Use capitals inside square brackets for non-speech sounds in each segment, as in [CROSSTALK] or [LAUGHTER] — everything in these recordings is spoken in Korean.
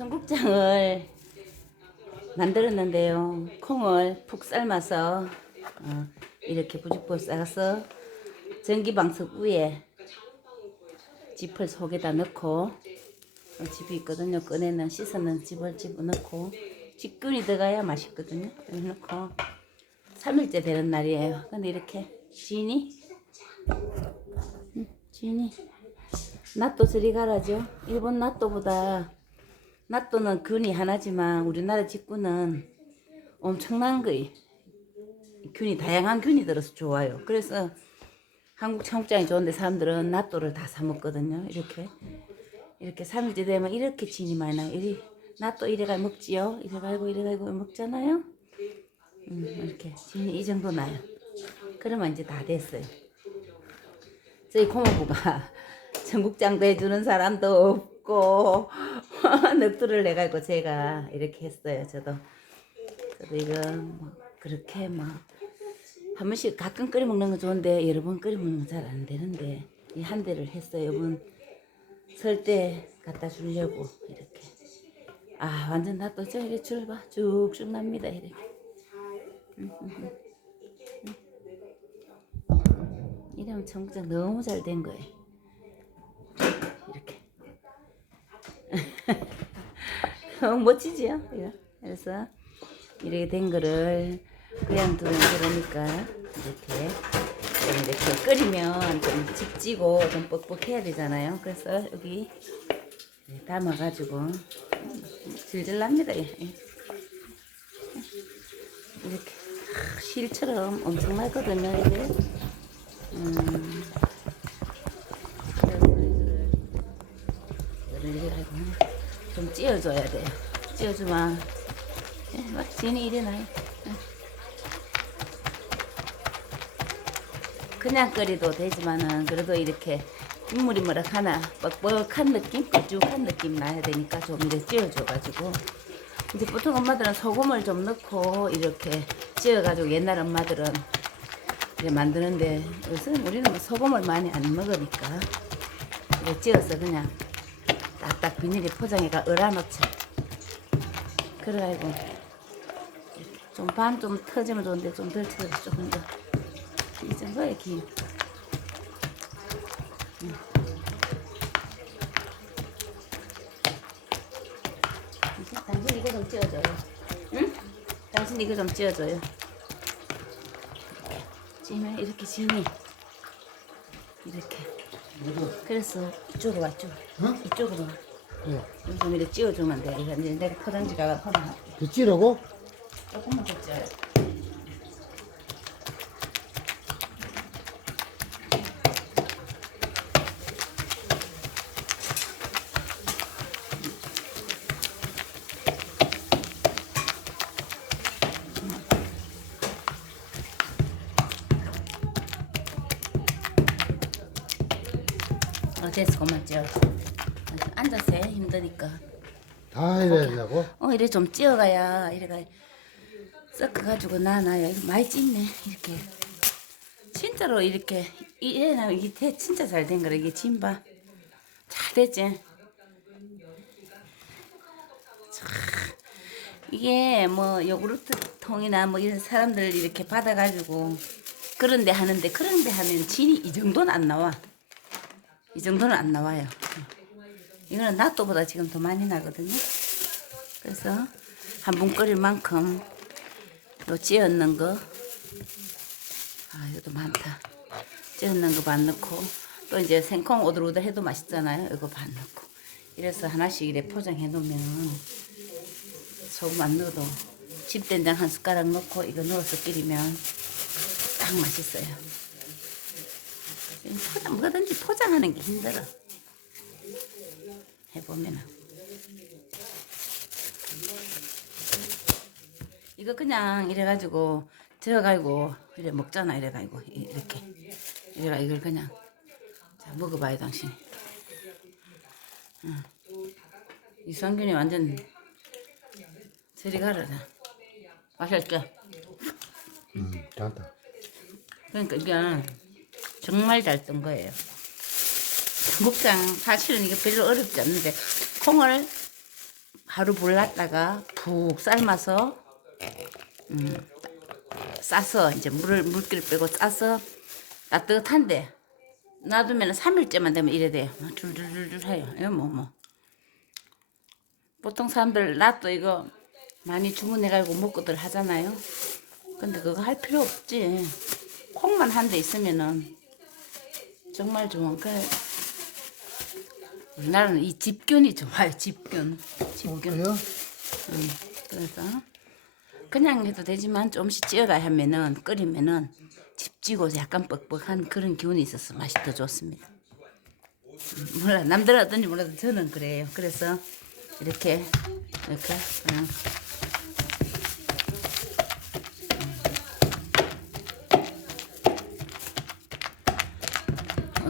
청국장을 만들었는데요. 콩을 푹 삶아서 어, 이렇게 부직부어 싸서 전기방석 위에 짚을 속에다 넣고 어, 짚이 있거든요. 꺼내는 씻어는 짚을 집어넣고 직균이 들어가야 맛있거든요. 넣고 3일째 되는 날이에요. 근데 이렇게 지인이 음, 지인이 낫또 저리 가라죠. 일본 낫또보다 낫또는 균이 하나지만 우리나라 직구는 엄청난 거이 균이 다양한 균이 들어서 좋아요. 그래서 한국 청국장이 좋은데 사람들은 낫또를 다 사 먹거든요. 이렇게 이렇게 3일째 되면 이렇게 진이 많이 나요. 이리 낫또 이래가 먹지요. 이래가지고 이래가지고 먹잖아요. 음, 이렇게 진이 이 정도 나요. 그러면 이제 다 됐어요. 저희 고모부가 [LAUGHS] 청국장도 해주는 사람도 없고 [LAUGHS] 넉두를 내가지고 제가 이렇게 했어요. 저도 저도 이거 뭐 그렇게 뭐한 번씩 가끔 끓여 먹는 거 좋은데 여러 번 끓여 먹는 거잘안 되는데 이 한 대를 했어요. 이번 설 때 갖다 주려고 이렇게 아 완전 저 이렇게 줄 봐 쭉쭉 납니다 이렇게. 이러면 청국장 너무 잘 된 거예요. 이렇게 어, [LAUGHS] 멋지지요? 이거. 그래서 이렇게 된 거를 그냥 두면 그러니까 이렇게 좀 이렇게 끓이면 좀 집지고 좀 뻑뻑해야 되잖아요. 그래서 여기 담아가지고 질질 납니다. 예. 예. 이렇게 아, 실처럼 엄청 나거든요. 이게. 음. 그래서 이거를 이거를 이렇게 하고 좀 찧어줘야 돼요. 찧어주면 예, 막 진이 일어나요. 예. 그냥 끓여도 되지만은 그래도 이렇게 국물이 뭐라 하나 뻑뻑한 느낌, 뻑죽한 느낌 나야 되니까 좀 이렇게 찧어줘가지고 이제 보통 엄마들은 소금을 좀 넣고 이렇게 찧어가지고 옛날 엄마들은 이렇게 만드는데 요즘 우리는 뭐 소금을 많이 안 먹으니까 이렇게 찧어서 그냥 딱딱 비닐에 포장해가 얼어놓죠. 그래가지고 좀 반 좀 터지면 좋은데 좀 덜 터져 조금 더. 이 정도의 기. 음. 이제 당신 이거 좀 찧어줘요. 응? 당신 이거 좀 찧어줘요. 찌면 이렇게 지니 이렇게. 그래서 이쪽으로 와, 이쪽. 응? 이쪽으로 와. 예. 좀 이렇게 찧어주면 돼. 이거 이제 내가 포장지 가가 포장할게. 빗지라고? 조금만 더 쪄요. 어, 됐어, 쪄. 앉아서 해, 힘드니까. 다 해야 된다고? 어 이래 좀 찧어가야 이래가 섞어가지고 나나요 이거 많이 찢네 이렇게 진짜로 이렇게 이래나 이게 대- 진짜 잘 된 거라 이게 진바 잘 됐지 참, 이게 뭐 요구르트 통이나 뭐 이런 사람들 이렇게 받아가지고 그런데 하는데 그런데 하면 진이 이 정도는 안 나와 이 정도는 안 나와요 이거는 나또보다 지금 더 많이 나거든요. 그래서 한 분 끓일 만큼 요 찌었는 거, 아 이것도 많다. 찌었는 거 반 넣고 또 이제 생콩 오들오들 해도 맛있잖아요. 이거 반 넣고 이래서 하나씩 이래 포장해 놓으면 소금 안 넣어도 집된장 한 숟가락 넣고 이거 넣어서 끓이면 딱 맛있어요. 포장 뭐든지 포장하는 게 힘들어. 해보면은 이거 그냥 이래가지고 저어가지고 이래 먹잖아 이래가지고 이- 이렇게 이래가 이걸 그냥 자 먹어봐요 당신 응. 이성균이 완전 저리 가라 맛있죠 음, 잘한다. 그러니까 이게 정말 잘 뜬 거예요 청국장 사실은 이게 별로 어렵지 않는데 콩을 하루 불났다가 푹 삶아서 음, 싸서 이제 물을 물기를 빼고 싸서 따뜻한데 놔두면 3일째만 되면 이래 돼요. 막 줄줄줄줄 해요. 이거 뭐 뭐. 보통 사람들 낫도 이거 많이 주문해가지고 먹고들 하잖아요. 근데 그거 할 필요 없지. 콩만 한 대 있으면은 정말 좋은 그 우리나라는 이 집균이 좋아요. 집균. 집균. 그래요? 그래서 그냥 해도 되지만 조금씩 찌어가 하면은 끓이면은 집지고 약간 뻑뻑한 그런 기운이 있어서 맛이 더 좋습니다. 음, 몰라 남들은 어떤지 몰라도 저는 그래요. 그래서 이렇게 이렇게 그냥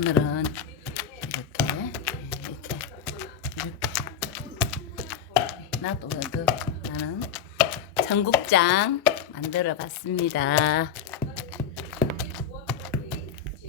오늘은 이렇게 이렇게 이렇게 나도 나는 청국장 만들어 봤습니다.